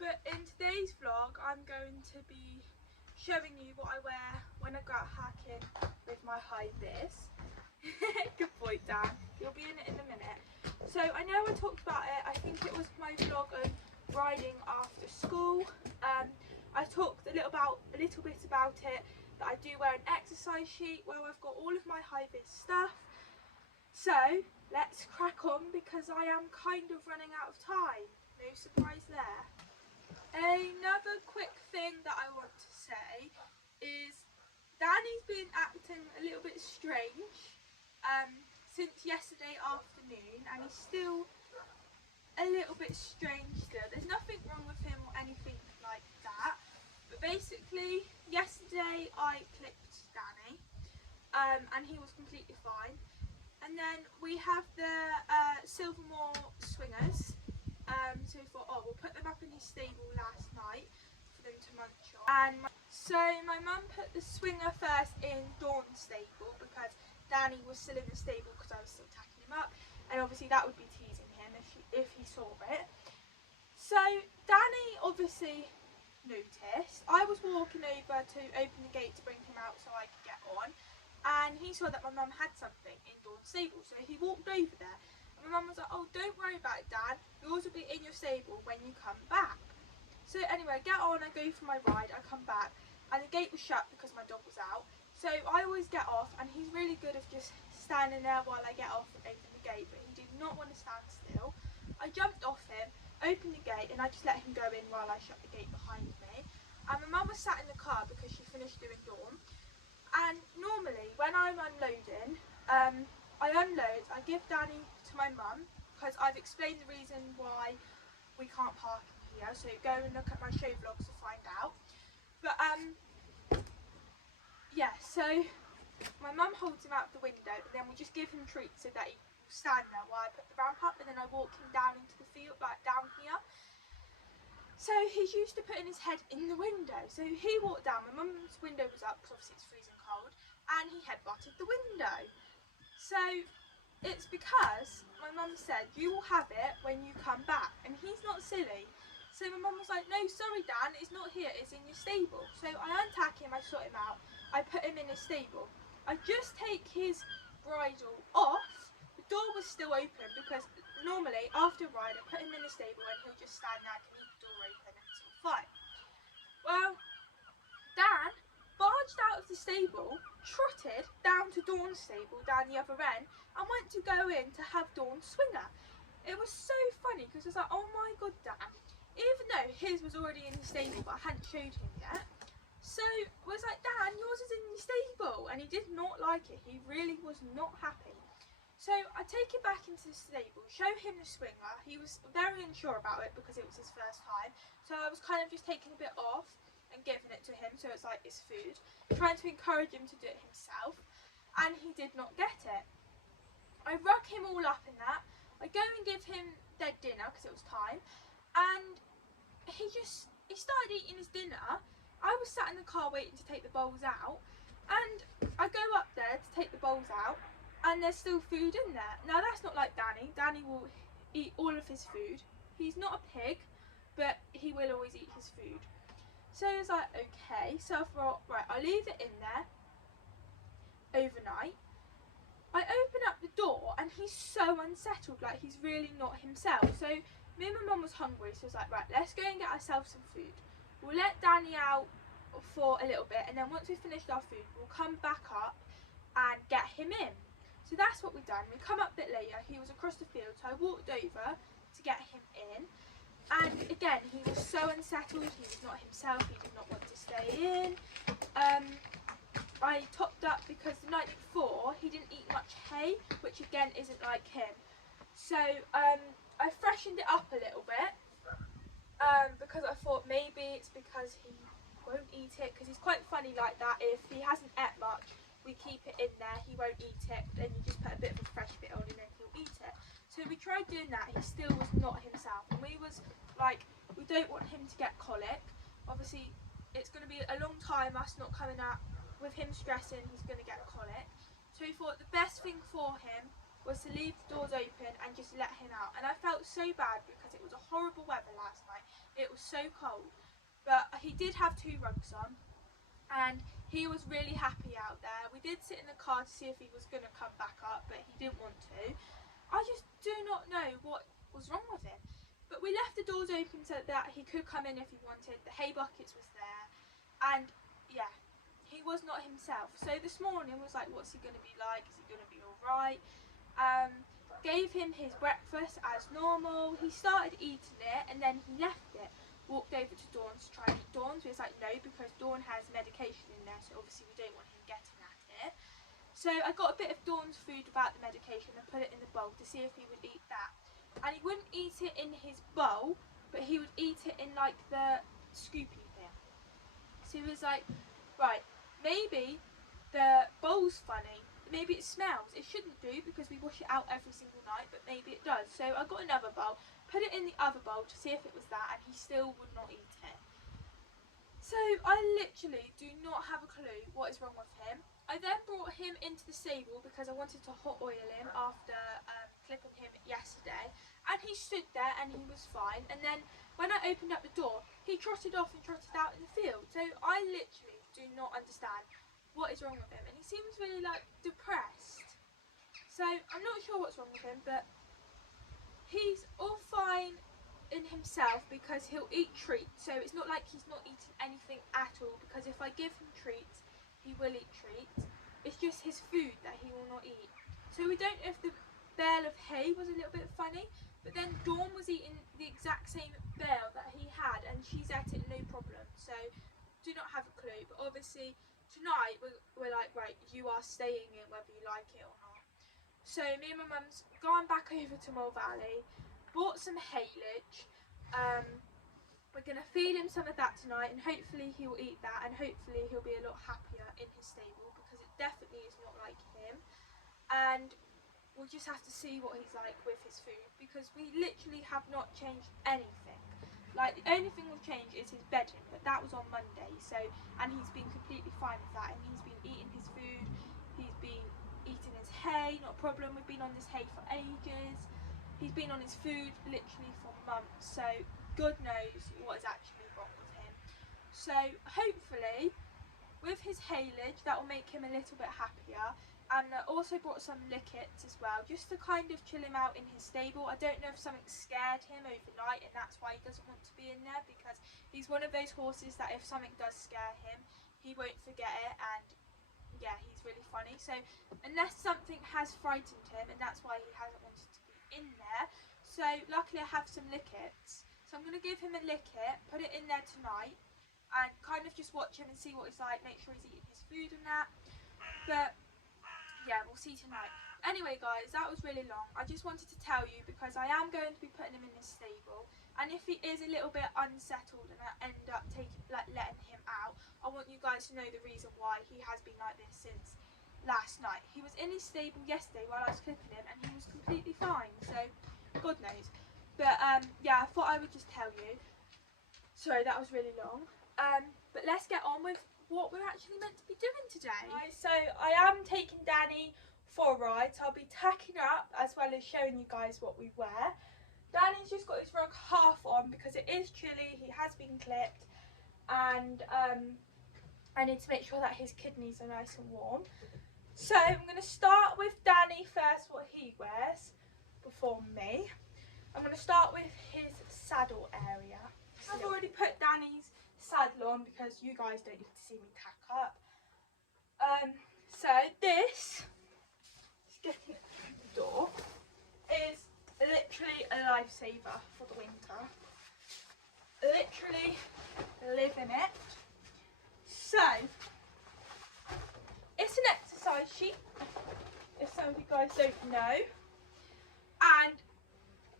But in today's vlog, I'm going to be showing you what I wear when I go out hiking with my Hiviz. Good boy, Dan. You'll be in it in a minute. So I know I talked about it. I think it was my vlog on riding after school. I talked a little bit about it. That I do wear an exercise sheet where I've got all of my Hiviz stuff. So let's crack on because I am kind of running out of time. No surprise there. Another quick thing that I want to say is Danny's been acting a little bit strange since yesterday afternoon, and he's still a little bit strange still. There's nothing wrong with him or anything like that, but basically yesterday I clipped Danny and he was completely fine. And then we have the Silvermore swingers. So we thought, oh, we'll put them up in his stable last night for them to munch on. And so my mum put the swinger first in Dawn's stable because Danny was still in the stable because I was still tacking him up, and obviously that would be teasing him if he saw it. So Danny obviously noticed. I was walking over to open the gate to bring him out so I could get on, and he saw that my mum had something in Dawn's stable, so he walked over there. My mum was like, oh, don't worry about it, Dan. Yours will be in your stable when you come back. So anyway, I get on, I go for my ride, I come back, and the gate was shut because my dog was out. So I always get off, and he's really good at just standing there while I get off and open the gate, but he did not want to stand still. I jumped off him, opened the gate, and I just let him go in while I shut the gate behind me. And my mum was sat in the car because she finished doing Dawn. And normally, when I'm unloading, I unload, I give Danny to my mum because I've explained the reason why we can't park in here, so go and look at my show vlogs to find out. But yeah, so my mum holds him out the window, and then we just give him treats so that he will stand there while I put the ramp up, and then I walk him down into the field, like down here. So he's used to putting his head in the window, so he walked down, my mum's window was up because obviously it's freezing cold, and he headbutted the window. So it's because my mum said, you will have it when you come back, and he's not silly. So my mum was like, no, sorry Dan, it's not here, it's in your stable. So I untack him, I sort him out, I put him in his stable. I just take his bridle off, the door was still open because normally after a ride I put him in the stable and he'll just stand there, I can leave the door open and it's all fine. Well, Dan barged out of the stable, trotted down to Dawn's stable down the other end, and went to go in to have Dawn's swinger. It was so funny because I was like, oh my god, Dan. Even though his was already in the stable but I hadn't showed him yet. So I was like, Dan, yours is in the stable, and he did not like it. He really was not happy. So I take him back into the stable, show him the swinger. He was very unsure about it because it was his first time. So I was kind of just taking a bit off and giving it to him, so it's like it's food, trying to encourage him to do it himself, and he did not get it. I rug him all up in that, I go and give him their dinner because it was time, and he started eating his dinner. I was sat in the car waiting to take the bowls out, and I go up there to take the bowls out, and there's still food in there. Now that's not like Danny. Danny will eat all of his food. He's not a pig, but he will always eat his food. So I was like, okay, so I thought, right, I'll leave it in there overnight. I open up the door and he's so unsettled, like he's really not himself. So me and my mum was hungry, so I was like, right, let's go and get ourselves some food. We'll let Danny out for a little bit, and then once we've finished our food, we'll come back up and get him in. So that's what we've done. We come up a bit later, he was across the field, so I walked over to get him in. And again, he was so unsettled, he was not himself, he did not want to stay in. I topped up because the night before he didn't eat much hay, which again isn't like him. So I freshened it up a little bit because I thought maybe it's because he won't eat it, because he's quite funny like that. If he hasn't ate much, we keep it in there, he won't eat it, then you just put a bit of a fresh bit on and then he'll eat it. So we tried doing that, he still was not himself, and we was like, we don't want him to get colic. Obviously it's going to be a long time us not coming out with him stressing he's going to get colic. So we thought the best thing for him was to leave the doors open and just let him out. And I felt so bad because it was a horrible weather last night. It was so cold, but he did have 2 rugs on, and he was really happy out there. We did sit in the car to see if he was going to come back up, but he didn't want to. I just do not know what was wrong with him. But we left the doors open so that he could come in if he wanted. The hay buckets was there, and yeah, he was not himself. So this morning was like, what's he going to be like? Is he going to be alright? Gave him his breakfast as normal. He started eating it, and then he left it. Walked over to Dawn's to try and eat Dawn's. We was like, no, because Dawn has medication in there, so obviously we don't want him getting at it. So I got a bit of Dawn's food without the medication and put it in the bowl to see if he would eat that. And he wouldn't eat it in his bowl, but he would eat it in like the scoopy thing. So he was like, right, maybe the bowl's funny. Maybe it smells. It shouldn't do because we wash it out every single night, but maybe it does. So I got another bowl, put it in the other bowl to see if it was that, and he still would not eat it. So I literally do not have a clue what is wrong with him. I then brought him into the stable because I wanted to hot oil him after clipping him yesterday, and he stood there and he was fine. And then when I opened up the door, he trotted off and trotted out in the field. So I literally do not understand what is wrong with him, and he seems really like depressed. So I'm not sure what's wrong with him, but he's all fine in himself because he'll eat treats. So it's not like he's not eating anything at all, because if I give him treats, he will eat treats. It's just his food that he will not eat. So we don't know if the bale of hay was a little bit funny, but then Dawn was eating the exact same bale that he had, and she's ate it no problem. So do not have a clue, but obviously tonight we're like, right, you are staying in whether you like it or not. So me and my mum's gone back over to Mole Valley, bought some haylage. We're going to feed him some of that tonight, and hopefully he'll eat that, and hopefully he'll be a lot happier in his stable, because it definitely is not like him. And we'll just have to see what he's like with his food, because we literally have not changed anything. Like, the only thing we've changed is his bedding, but that was on Monday, so, and he's been completely fine with that, and he's been eating his food, he's been eating his hay, not a problem. We've been on this hay for ages. He's been on his food literally for months, so God knows what is actually wrong with him. So hopefully with his haylage that will make him a little bit happier. And I also brought some lickets as well, just to kind of chill him out in his stable. I don't know if something scared him overnight and that's why he doesn't want to be in there, because he's one of those horses that if something does scare him, he won't forget it, and yeah, he's really funny. So unless something has frightened him, and that's why he hasn't wanted to be in there. So luckily I have some lickets. So I'm going to give him a licket, put it in there tonight, and kind of just watch him and see what he's like, make sure he's eating his food and that. But yeah, we'll see tonight. Anyway guys, that was really long. I just wanted to tell you because I am going to be putting him in his stable, and if he is a little bit unsettled and I end up letting him out, I want you guys to know the reason why he has been like this since last night. He was in his stable yesterday while I was clipping him and he was completely fine, so God knows. But yeah, I thought I would just tell you. Sorry, that was really long. But let's get on with what we're actually meant to be doing today. Right, so I am taking Danny for a ride, so I'll be tacking up as well as showing you guys what we wear. Danny's just got his rug half on because it is chilly, he has been clipped, and I need to make sure that his kidneys are nice and warm. So I'm going to start with Danny first, what he wears, before me. I'm going to start with his saddle area. I've already put Danny's saddle on because you guys don't need to see me tack up. So this, just getting it through the door, is literally a lifesaver for the winter. Literally live in it. So it's an exercise sheet, if some of you guys don't know, and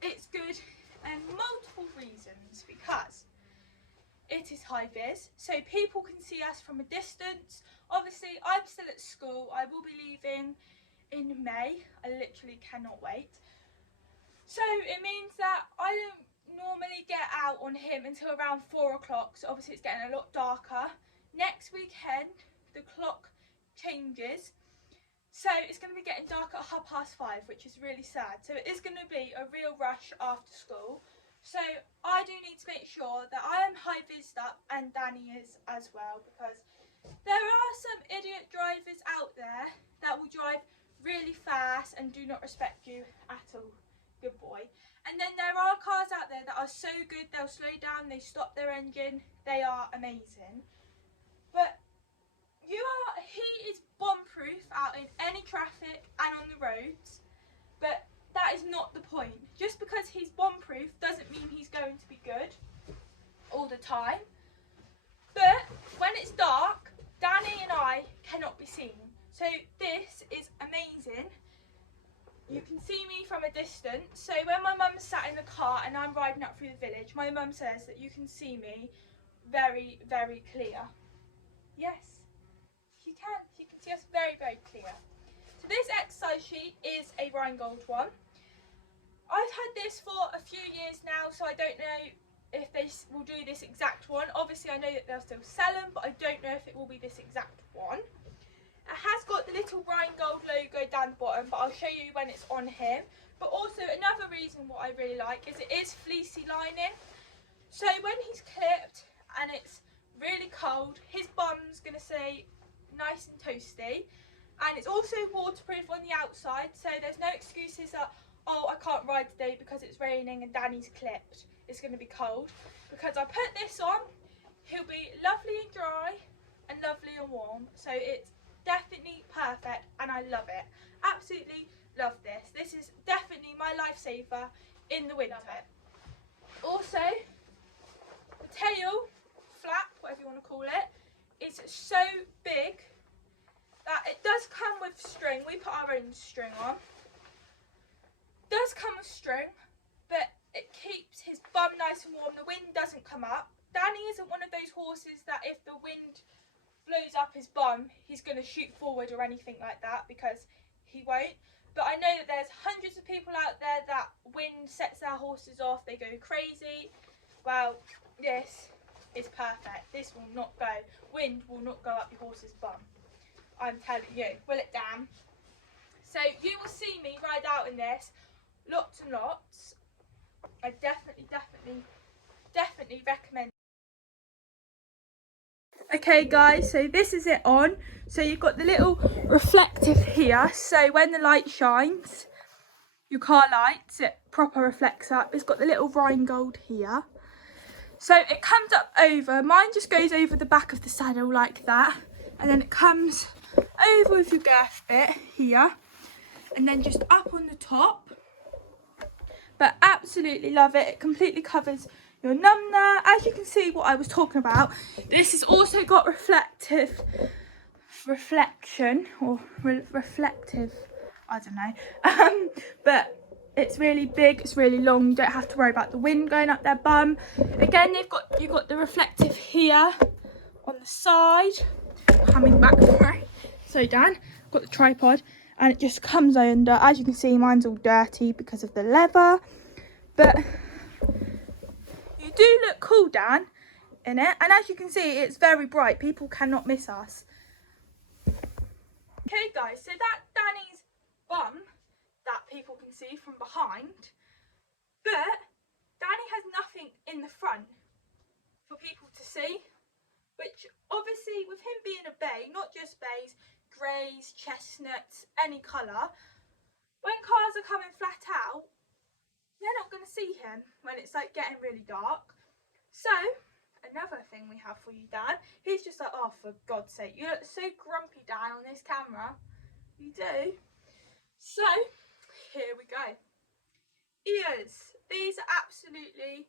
it's good in multiple reasons, because it is Hiviz, so people can see us from a distance. Obviously, I'm still at school. I will be leaving in May. I literally cannot wait. So it means that I don't normally get out on him until around 4 o'clock. So obviously it's getting a lot darker. Next weekend, the clock changes. So it's going to be getting dark at 5:30, which is really sad. So it is going to be a real rush after school. So I do need to make sure that I am high-vised up and Danny is as well, because there are some idiot drivers out there that will drive really fast and do not respect you at all. Good boy. And then there are cars out there that are so good, they'll slow down, they stop their engine, they are amazing. But he is bomb-proof out in any traffic and on the roads, but that is not the point. Just because he's bomb-proof doesn't mean he's going to be good all the time. But when it's dark, Danny and I cannot be seen. So this is amazing. You can see me from a distance. So when my mum's sat in the car and I'm riding up through the village, my mum says that you can see me very, very clear. Yes, you can. You can see us very, very clear. So this exercise sheet is a Rheingold one. I've had this for a few years now, so I don't know if they will do this exact one. Obviously I know that they'll still sell them, but I don't know if it will be this exact one. It has got the little Rheingold logo down the bottom, but I'll show you when it's on him. But also another reason what I really like is it is fleecy lining. So when he's clipped and it's really cold, his bum's going to stay nice and toasty. And it's also waterproof on the outside, so there's no excuses that, oh, I can't ride today because it's raining and Danny's clipped. It's going to be cold. Because I put this on, he'll be lovely and dry and lovely and warm. So it's definitely perfect and I love it. Absolutely love this. This is definitely my lifesaver in the winter. Also, the tail flap, whatever you want to call it, is so big that it does come with string. We put our own string on. It does come with string, but it keeps his bum nice and warm. The wind doesn't come up. Danny isn't one of those horses that if the wind blows up his bum, he's going to shoot forward or anything like that, because he won't. But I know that there's hundreds of people out there that wind sets their horses off, they go crazy. Well, this is perfect. This will not go, wind will not go up your horse's bum. I'm telling you, will it damn? So you will see me ride out in this lots and lots. I definitely recommend. Okay guys, so this is it on. So you've got the little reflective here, so when the light shines, your car lights, it proper reflects up. It's got the little Rheingold here. So it comes up over, mine just goes over the back of the saddle like that, and then it comes over with your girth bit here, and then just up on the top. But absolutely love it. It completely covers your numner. As you can see what I was talking about, this has also got reflective, I don't know. But it's really big, it's really long. You don't have to worry about the wind going up their bum. Again, you've got the reflective here on the side. Coming back, so Dan, got the tripod, and it just comes under. As you can see, mine's all dirty because of the leather, but you do look cool, Dan, in it. And as you can see, it's very bright. People cannot miss us. Okay guys, so that's Danny's bum that people can see from behind, but Danny has nothing in the front for people to see, which obviously with him being a bay, not just bays, greys, chestnuts, any colour, when cars are coming flat out, they're not going to see him when it's like getting really dark. So another thing we have for you, Dan, he's just like, oh, for God's sake, you look so grumpy, Dan, on this camera. You do. So here we go. Ears. These are absolutely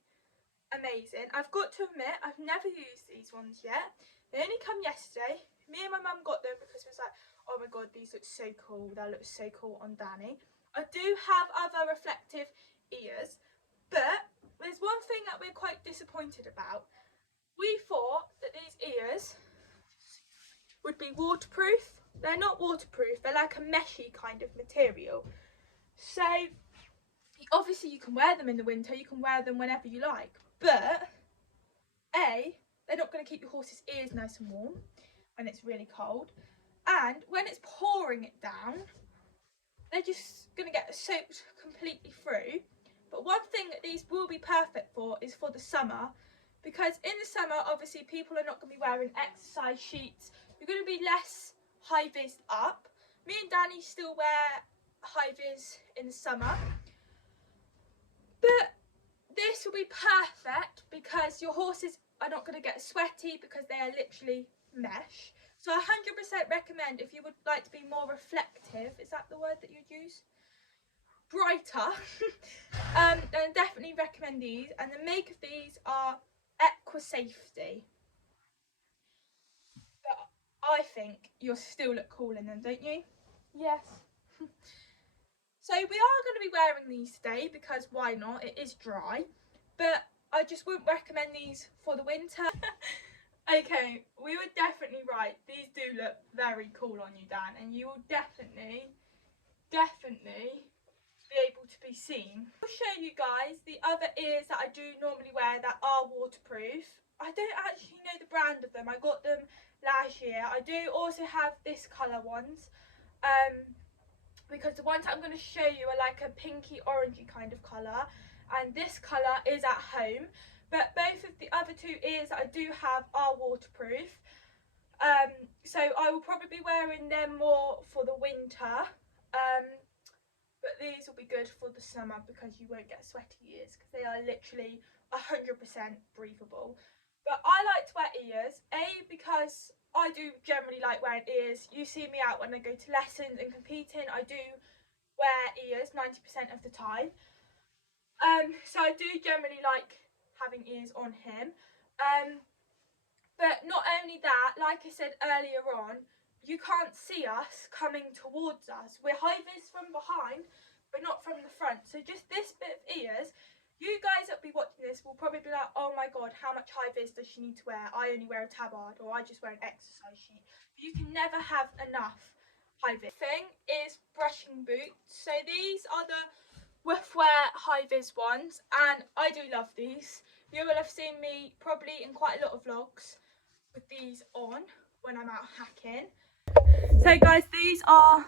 amazing. I've got to admit, I've never used these ones yet. They only come yesterday. Me and my mum got them because it was like, oh my God, these look so cool. That looks so cool on Danny. I do have other reflective ears, but there's one thing that we're quite disappointed about. We thought that these ears would be waterproof. They're not waterproof. They're like a meshy kind of material. So obviously you can wear them in the winter, you can wear them whenever you like, but A, they're not going to keep your horse's ears nice and warm when it's really cold, and when it's pouring it down, they're just going to get soaked completely through. But one thing that these will be perfect for is for the summer, because in the summer obviously people are not going to be wearing exercise sheets. You're going to be less high-vis up. Me and Danny still wear high-vis in the summer, but this will be perfect because your horses are not going to get sweaty because they are literally mesh. So I 100% recommend, if you would like to be more reflective, is that the word that you'd use? Brighter, then definitely recommend these. And the make of these are Equisafety. But I think you'll still look cool in them, don't you? Yes. So we are going to be wearing these today because why not? It is dry. But I just wouldn't recommend these for the winter. Okay, we were definitely right. These do look very cool on you, Dan, and you will definitely be able to be seen. I'll show you guys the other ears that I do normally wear that are waterproof. I don't actually know the brand of them. I got them last year. I do also have this colour ones, because the ones I'm going to show you are like a pinky orangey kind of colour, and this colour is at home. But both of the other two ears that I do have are waterproof, so I will probably be wearing them more for the winter, but these will be good for the summer because you won't get sweaty ears because they are literally 100% breathable. But I like to wear ears, because I do generally like wearing ears. You see me out when I go to lessons and competing, I do wear ears 90% of the time. So I do generally like having ears on him. But not only that, like I said earlier on, you can't see us coming towards us. We're high-vis from behind, but not from the front. So just this bit of ears, you guys that be watching this will probably be like, oh my god, how much high-vis does she need to wear? I only wear a tabard, or I just wear an exercise sheet. But you can never have enough high-vis. Thing is brushing boots. So these are the Woof-wear high-vis ones, and I do love these. You will have seen me probably in quite a lot of vlogs with these on when I'm out hacking. So guys, these are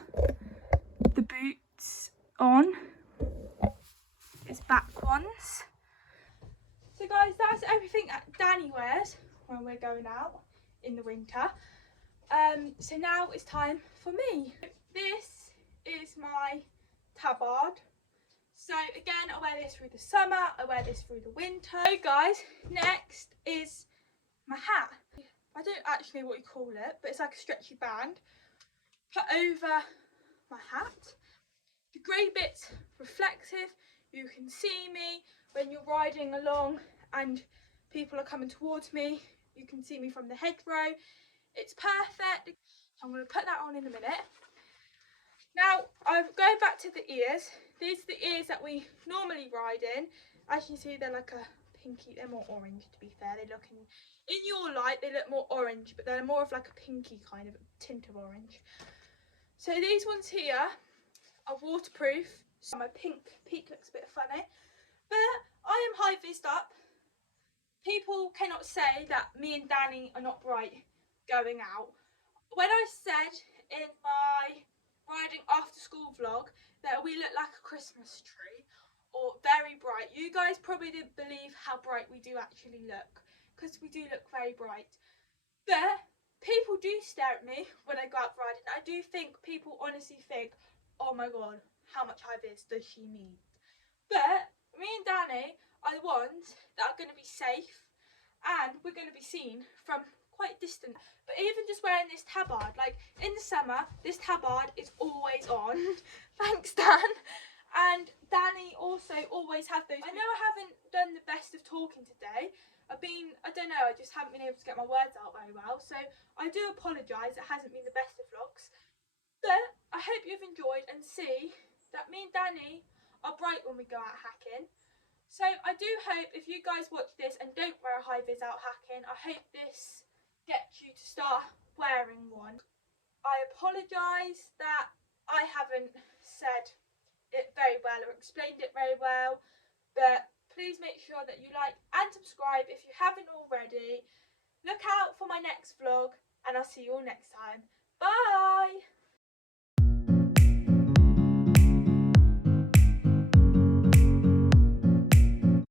the boots on. It's back ones. So guys, that's everything that Danny wears when we're going out in the winter. So now it's time for me. This is my tabard. So again, I wear this through the summer, I wear this through the winter. So guys, next is my hat. I don't actually know what you call it, but it's like a stretchy band put over my hat. The grey bit's reflective. You can see me when you're riding along and people are coming towards me. You can see me from the hedgerow. It's perfect. I'm going to put that on in a minute. Now, I'm going back to the ears. These are the ears that we normally ride in. As you see, they're like a pinky, they're more orange to be fair. They look in your light, they look more orange, but they're more of like a pinky kind of tint of orange. So these ones here are waterproof. So my pink peak looks a bit funny, but I am high-vised up. People cannot say that me and Danny are not bright going out. When I said in my riding after school vlog that we look like a Christmas tree or very bright, you guys probably didn't believe how bright we do actually look, because we do look very bright. But people do stare at me when I go out riding. I do think people honestly think, oh my god, how much high-vis does she need? But me and Danny are the ones that are going to be safe, and we're going to be seen from quite distant. But even just wearing this tabard, like in the summer, this tabard is always on. Thanks, Dan. And Danny also always have those. I know I haven't done the best of talking today. I don't know, I just haven't been able to get my words out very well. So I do apologise, it hasn't been the best of vlogs. But I hope you've enjoyed and see that me and Danny are bright when we go out hacking. So I do hope if you guys watch this and don't wear a high-vis out hacking, I hope this gets you to start wearing one. I apologise that I haven't said it very well or explained it very well, but please make sure that you like and subscribe if you haven't already. Look out for my next vlog, and I'll see you all next time. Bye!